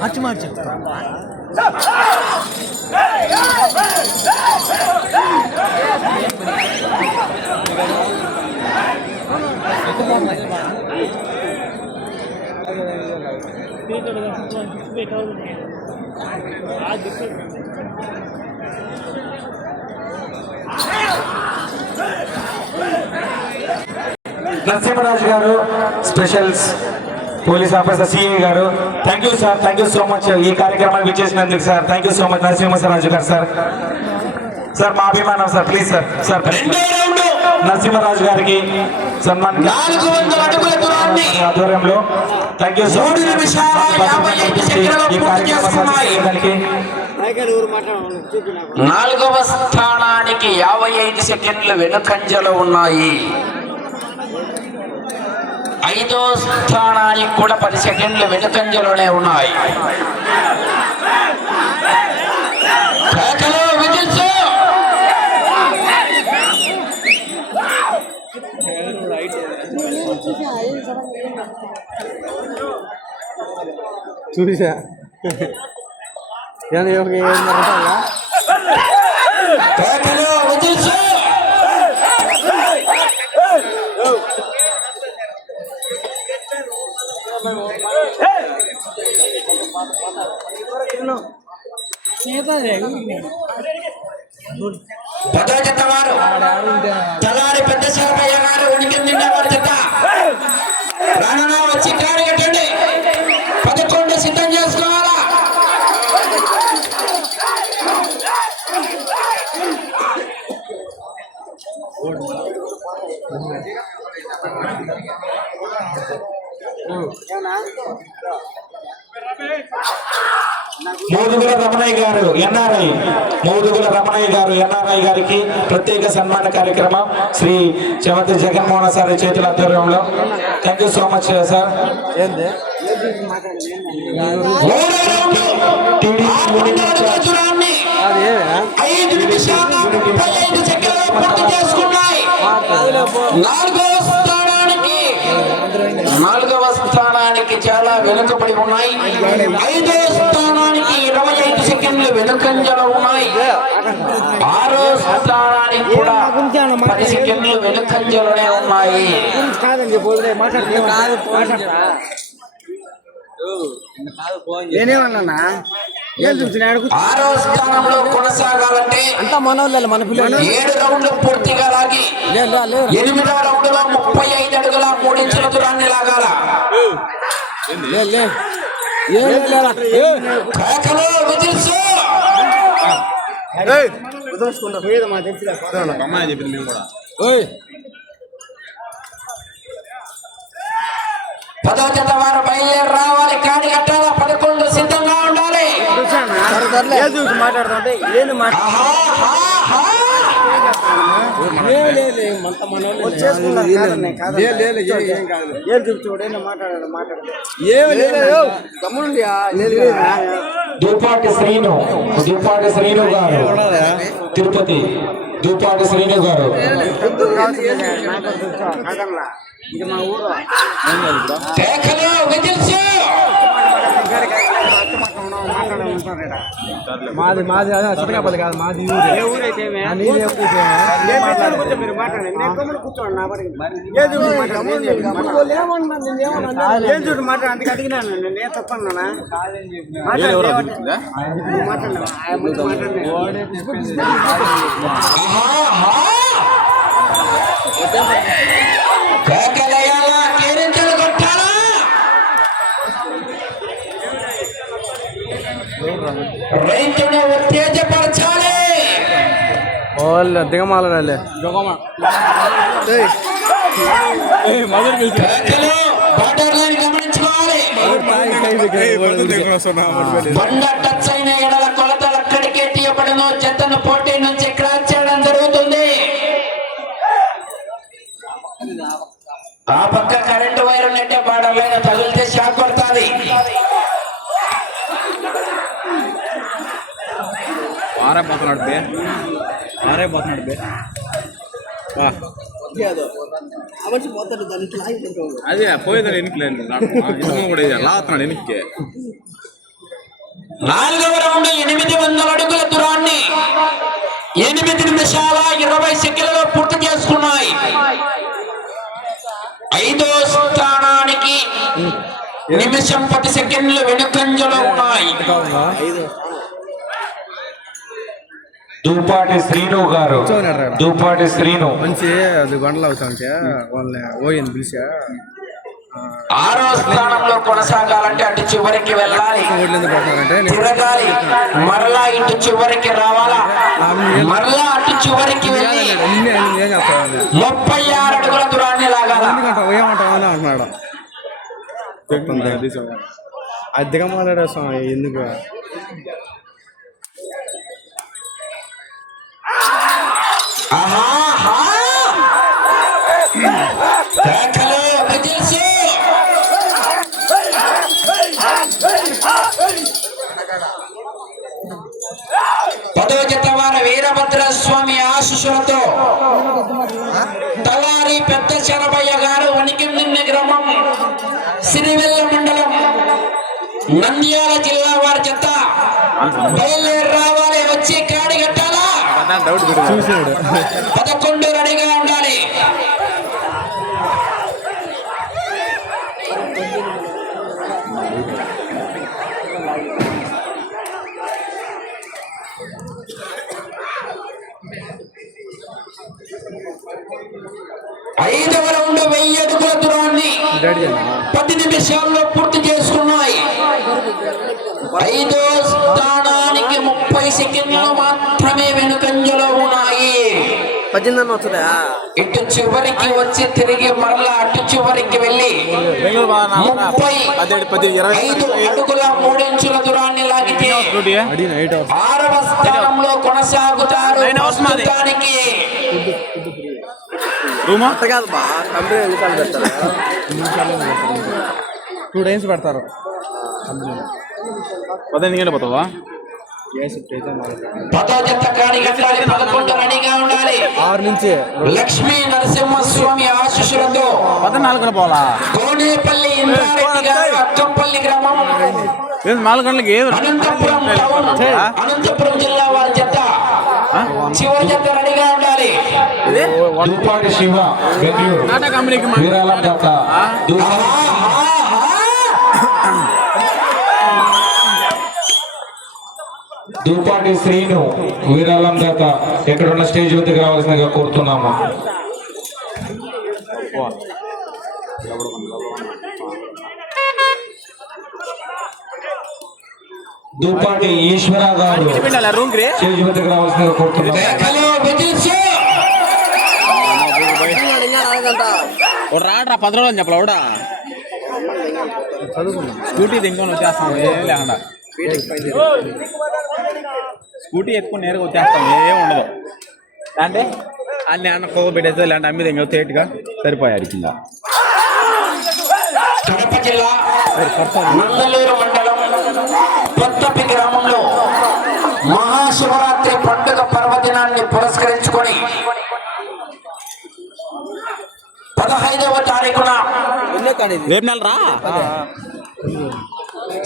మార్చి మార్చి Narasimharaju garu specials police officer CI garu thank you sir, thank you so much ఈ కార్యక్రమాన్ని విచ్చేసినందుకు sir. Thank you so much Narasimharaju garu sir. Sir మా అభిమానం sir, please sir. Sir Narasimharaju గారికి సన్మాన్ ఆధ్వర్యంలో థ్యాంక్ యూ సో మచ్ ఈ కార్యక్రమానికి. 4వ స్థానానికి 55 సెకండ్లు వెనుకంజలో ఉన్నాయి. 5వ స్థానానికి కూడా 10 సెకండ్లు వెనుకంజలోనే ఉన్నాయి. చూసా పదో జత వారు తలారి పెద్ద శివయ్య గారు ఉనికి నిండవారి జత రాణా వచ్చి కారు కట్టండి. 11 సిద్ధం చేసుకోవాలా. మోదుగుల రమణయ్య గారు ఎన్ఆర్ఐ, మోదుగుల రమణయ్య గారు ఎన్ఆర్ఐ గారికి ప్రత్యేక సన్మాన కార్యక్రమం శ్రీ చెవతి జగన్మోహన్ సార్ చేతుల ఆధ్వర్యంలో. Thank you so much sir. నాలుగవ స్థానానికి చాలా వెనుకబడి ఉన్నాయి. 5వ స్థానానికి 25 సెకండ్లు వెనుకంజలో ఉన్నాయి. 6వ స్థానానికి కూడా 10 సెకండ్లు వెనుకంజలోనే ఉన్నాయి. 6వ స్థానంలో కొనసాగాలంటే అంతా మనోళ్ళు మన పిల్లలు 7 రౌండ్లు పూర్తిగా లాగి 8వ రౌండ్లో 35 అడుగుల 3 ఇంచుల దూరాన్ని లాగాల. పదో జత వారు బయలుదేరి రావాలి. కాడి కట్టాలా. 11 సిద్ధంగా ఉండాలి. మాట్లాడుతుంటే ఏం దూపాటి శ్రీను గారు తిరుపతి, దూపాటి శ్రీను గారు మాది మాది చిట్టకాపల్లి కాదు, మాది ఊరైతే మాట్లాడు. అందుకే అడిగినాను, నేను తప్పన్నా రైతును ఉత్తేజపరచాలి. వాళ్ళు దిగమాలే పెద్దలు బార్డర్ లైన్ గమనించుకోవాలి. బండ టచ్ అయిన ఎడల కొలతలు అక్కడికే తీయబడను. జతను పోటీ నుంచి క్రాస్ చేయడం జరుగుతుంది. ఆ పక్క కరెంటు వైర్ నెట్టే బార్డర్ లైన్ తగిలితే షాక్ పడుతుంది. ఆరైపోతున్నాడు బే అదే పోయేదాన్ని ఎన్నికలేదు కూడా లాగుతున్నాడు ఎన్నికే. 4వ రౌండ్ 800 అడుగుల దూరాన్ని 8 నిమిషాల 20 సెకండ్లలో పూర్తి చేసుకున్నాయి. 5వ స్థానానికి నిమిషం 10 సెకండ్లు వెనుకంజలో ఉన్నాయి. దూపాటి శ్రీను గారు, దూపాటి శ్రీను మంచి అది గొండలు అవుతాంటే వాళ్ళని ఓయని పిలిచా. 6వ స్థానంలో కొనసాగాలంటే అటు చివరికి వెళ్ళాలి, తిరగాలి, మరలా ఇటు చివరికి రావాలా, మరలా అటు చివరికి వెళ్ళి 36 అడుగుల దూరాన్ని లాగాల. ఏమంటామని అంటున్నాడు. అది దిగమాలేస్తాం ఎందుకు. పదో జత వారి వీరభద్ర స్వామి ఆశీస్సులతో తలారి పెద్ద శరభయ్య గారు వణికిందిన్న గ్రామం సిరివెల్ల మండలం నంద్యాల జిల్లా వారి జత బయలుదేరి రావాలి. వచ్చి కాడి కట్టాలా. 11 రెడీగా ఉండాలి. ఐదవ రౌండ్ 1000 అడుగుల దూరాన్ని 10 నిమిషాల్లో పూర్తి చేసుకున్నాయి. 5వ స్థానానికి 30 సెకండ్లు మాత్రమే వెనుకంజలో ఉన్నాయి. ఇటు చివరికి వచ్చి తిరిగి మరలా అటు చివరికి వెళ్ళి 35 అడుగుల 3 ఇంచుల దూరాన్ని లాగితే 6వ స్థానంలో కొనసాగుతారు. ప్రస్తుతానికి 2 days పెడతారు. 15 గంటలు పోతావా? 10వ జత కాడి కట్టాలి. 11 రెడీగా ఉండాలి. 6 నుంచి లక్ష్మీ నరసింహస్వామి ఆశీస్సులతో 14 పోవాలా? కోనేపల్లి ఇంద్రారెడ్డి గారు అక్కంపల్లి గ్రామం 4 గంటలకి అనంతపురం టౌన్ అనంతపురం జిల్లా వారి జత చివరి జత రెడీగా ఉండాలి. దూపాటి శివ బెంగళూరు వీరాలం జత దూపాటి శ్రీను వీరాలం జత ఎక్కడున్న స్టేజ్ వద్దకు రావాల్సిందిగా కోరుతున్నాము. దూపాటి ఈశ్వర గారు స్టేజ్ వద్దకు రావాల్సిందిగా కోరుతున్నాము. రాడ్రా 10 రోజులు చెప్పలా స్కూటీ దింకొని వచ్చేస్తాం. ఏం లేకుండా స్కూటీ ఎత్తుకుని నేరుగా వచ్చేస్తాం. ఏం ఉండదు అంటే అన్ని అన్న కొవ్వు పెట్టేస్తే ఇలాంటి అమ్మిది ఇంకా తేటుగా సరిపోయారు కింద. కడప జిల్లా నందలూరు మండలం కొత్తపి గ్రామంలో మహాశివరాత్రి పండుగ పర్వదినాన్ని పురస్కరించుకొని 15వ తారీఖున రేపు నెల రా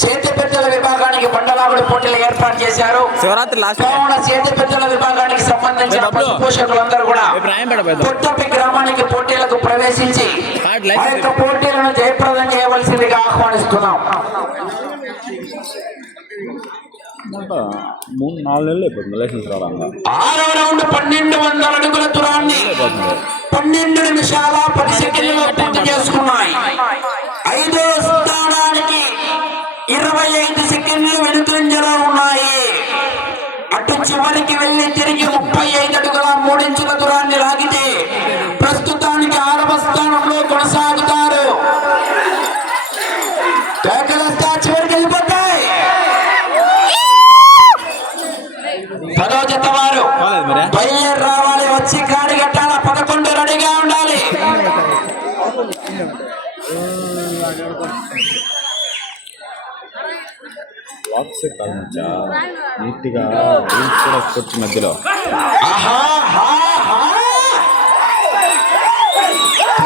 చేతి పెద్దల విభాగానికి బండలాగుడు పోటీలు ఏర్పాటు చేశారు. శివరాత్రి కావున చేతి పెద్దల విభాగానికి సంబంధించిన పశు పోషకులందరూ కూడా కొత్తపి గ్రామానికి పోటీలకు ప్రవేశించి ఆ యొక్క పోటీలను జయప్రదం చేయవలసిందిగా ఆహ్వానిస్తున్నాం. 3-4 నెలలు అయిపోతుంది లైసెన్స్ రావడానికి. 6వ రౌండ్ 1200 అడుగుల దూరాన్ని 12 నిమిషాల 10 సెకండ్లలో పూర్తి చేసుకున్నాయి. 5వ స్థానానికి 25 సెకండ్లు వెనుకంజలో ఉన్నాయి. అటు చివరికి వెళ్లి తిరిగి 35 అడుగుల బయలుదేరి రావాలి, వచ్చి కాడి కట్టాల. 11 రెడీగా ఉండాలి. బాక్స్ కాల్చా నీట్గా రీల్స్ కూడా కొట్టి మధ్యలో ఆహా హా హా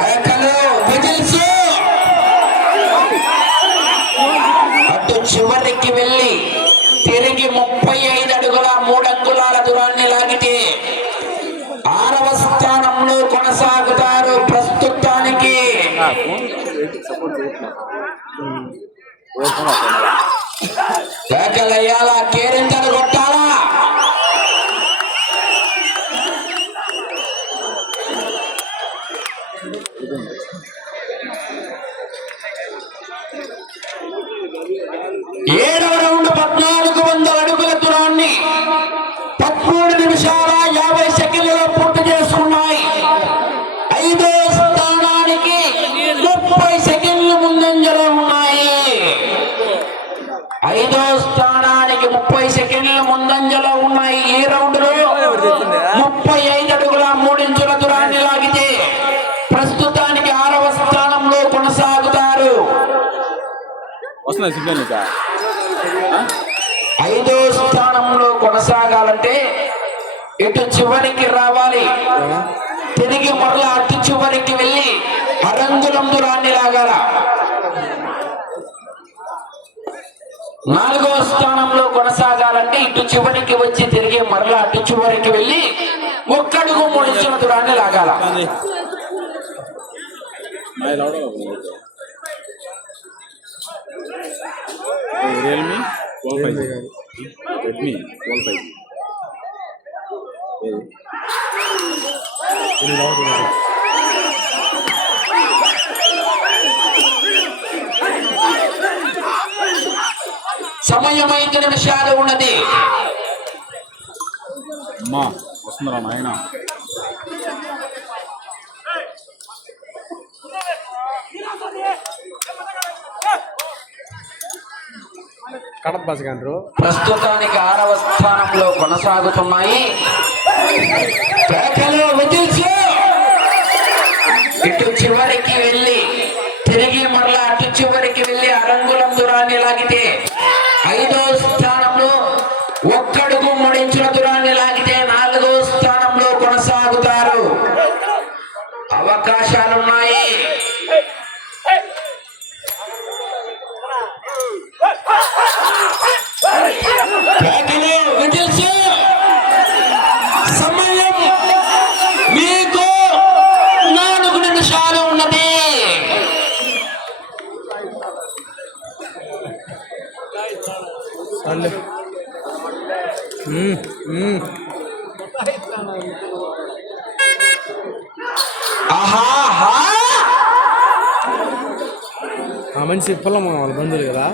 కేకలు, విజిల్స్. అటు చివరికి వెళ్ళి తిరిగి 35 అడుగుల 3 అంగుళాల దూరాన్ని లాగితే 6వ స్థానంలో కొనసాగుతారు. ప్రస్తుతానికి కేకలయ్యాలా, కేరింతలు కొట్టాలా? ఏడవ రౌండ్ 1400 అడుగుల దూరాన్ని 13 నిమిషాల 50 సెకండ్లలో పూర్తి చేసుకున్నాయి. 5వ స్థానానికి 30 సెకండ్లు ముందంజలో ఉన్నాయి. 5వ స్థానానికి 30 సెకండ్ల ముందంజలో ఉన్నాయి. ఈ రౌండ్ లో 35 అడుగుల 3 ఇంచుల దూరాన్ని లాగితే ప్రస్తుతానికి 6వ స్థానంలో కొనసాగుతారు. వస్తుంది సిగ్నల్ ఇంకా 5వ స్థానంలో కొనసాగాలంటే ఇటు చివరికి రావాలి, తిరిగి మరలా అటు చివరికి వెళ్ళి అరంగులం దూరాన్ని లాగాల. 4వ స్థానంలో కొనసాగాలంటే ఇటు చివరికి వచ్చి తిరిగి మరలా అటు చివరికి వెళ్ళి 1 అడుగు 3 ఇంచుల దూరాన్ని లాగాల. రియల్మీ 12 రెడ్మీ 12 సమయం 5 నిమిషాలు ఉన్నది. అమ్మా వస్తుందిరా నాయన. కడప బస్ గంటరు ప్రస్తుతానికి 6వ స్థానంలో కొనసాగుతున్నాయి. కేకలు, విజిల్స్. ఇటు చివరికి వెళ్ళి తిరిగి మరలా అటు చివరికి వెళ్ళి అరంగులం దూరాన్ని లాగితే 5వ స్థానంలో 1 అడుగు 3 ఇంచుల దూరాన్ని లాగితే 4వ స్థానంలో కొనసాగుతారు. అవకాశాలున్నాయి. కేకలు, విజిల్స్. సమయం మీకు 4 నిమిషాలు ఉన్నది. ఆహా ఆ మనిషి పొలం వాళ్ళ బంధువులు కదా,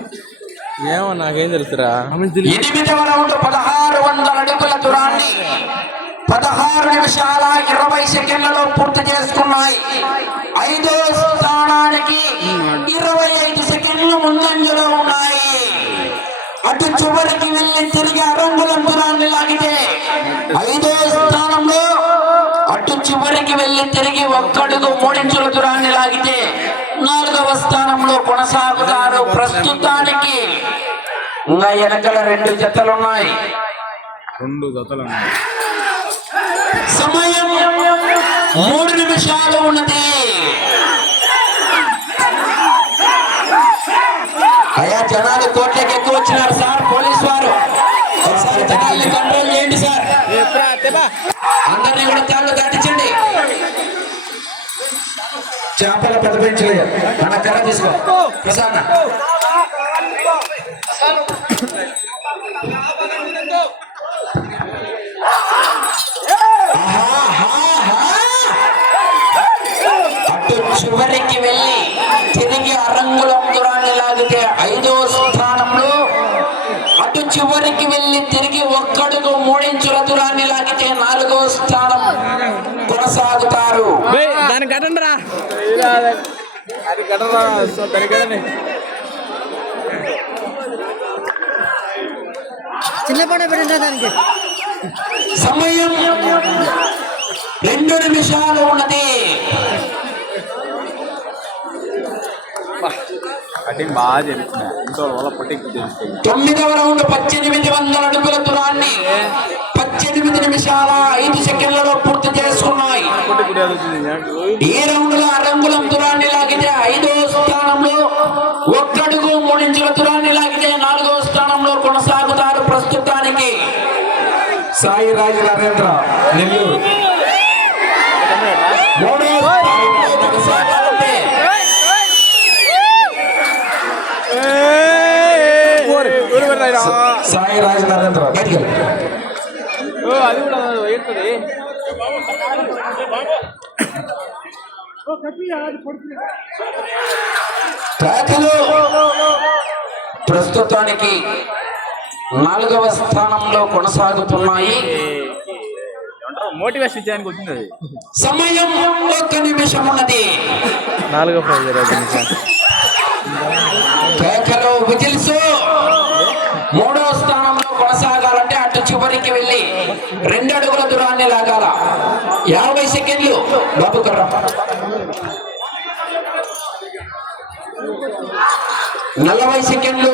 ఏమో నాకేం తెలుసురా. 8వ రౌండ్ 1600 అడుగుల దూరాన్ని 16 నిమిషాల 20 సెకండ్లలో పూర్తి చేసుకున్నాయి. 5వ స్థానానికి 25 సెకండ్లు ముందంజలో ఉన్నాయి. అటు చివరికి వెళ్ళి తిరిగి అరంగులం దూరాన్ని లాగితే 5వ స్థానంలో, అటు చివరికి వెళ్ళి తిరిగి 1 అడుగు 3 ఇంచుల దూరాన్ని లాగితే 4వ స్థానంలో కొనసాగుతారు. ప్రస్తుతానికి ఇంకా వెనకల 2 జతలున్నాయి. 2 జతలు ఉన్నాయి. సమయం 3 నిమిషాలు ఉన్నది. అయ్యా, జనాలు కోట్లకి ఎక్కువ వచ్చినారు సార్. పోలీసు వారు ఒకసారి జనాల్ని కంట్రోల్ చేయండి సార్. అందరినీ కూడా తాళ్ళు దాటించండి. చేపల పెద్ద పెంచలేదు మన కర్ర తీసుకో ప్రసాద్. అటు చివరికి వెళ్ళి తిరిగి అరంగులం దూరాన్ని లాగితే 5వ స్థానంలో, అటు చివరికి వెళ్ళి తిరిగి 1 అడుగు 3 ఇంచుల దూరాన్ని లాగితే 4వ స్థానం కొనసాగుతారు. దాన్ని కట్టండి రా, అది కట్టరా దాని కట్టండి. చిన్న పండుగ పెట్టిందా దానికి సమయం 2 నిమిషాలు ఉన్నది. కటింగ్ బాగా చేస్తున్నా ఇంట్లో వాళ్ళ పొట్టికి తెలుస్తుంది. 9వ రౌండ్ 1800 అడుగుల దూరాన్ని 18 నిమిషాల 5 సెకండ్లలో పూర్తి చేసుకున్నాయి. ఈ రౌండ్ లో రంగులం దూరాన్ని లాగితే 5వ స్థానంలో, 1 అడుగు 3 ఇంచుల దూరాన్ని లాగితే 4వ స్థానంలో కొనసాగుతారు. ప్రస్తుతానికి సాయి రాజ్ నరేంద్ర నెల్లూరు. మూడవ స్థానంలో కొనసాగాలంటే సాయి రాజ్ నరేంద్ర బయటికి అది కూడా ఎడుతుంది. కేకలు ప్రస్తుతానికి 4వ స్థానంలో కొనసాగుతున్నాయి. మోటివేషన్ చేయడానికి వచ్చింది అది. సమయం 1 నిమిషం ఉన్నది. 4వ ప్రైజ్ కేకలు విజిల్స్. 3వ స్థానంలో కొనసాగాలంటే అటు చివరికి వెళ్ళి 2 అడుగుల దూరాన్ని లాగాల. 50 సెకండ్లు బాబు కర్ర. 40 సెకండ్లు.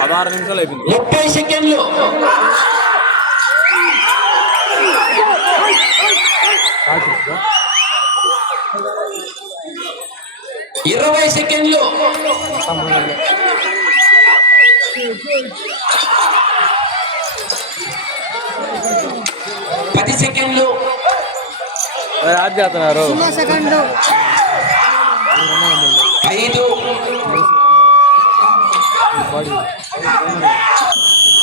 16 నిమిషాలు అయిపోయింది. 30 సెకండ్లు. 20 సెకండ్లు. 10 సెకండ్లు. రాజ్ చేస్తున్నారు. 5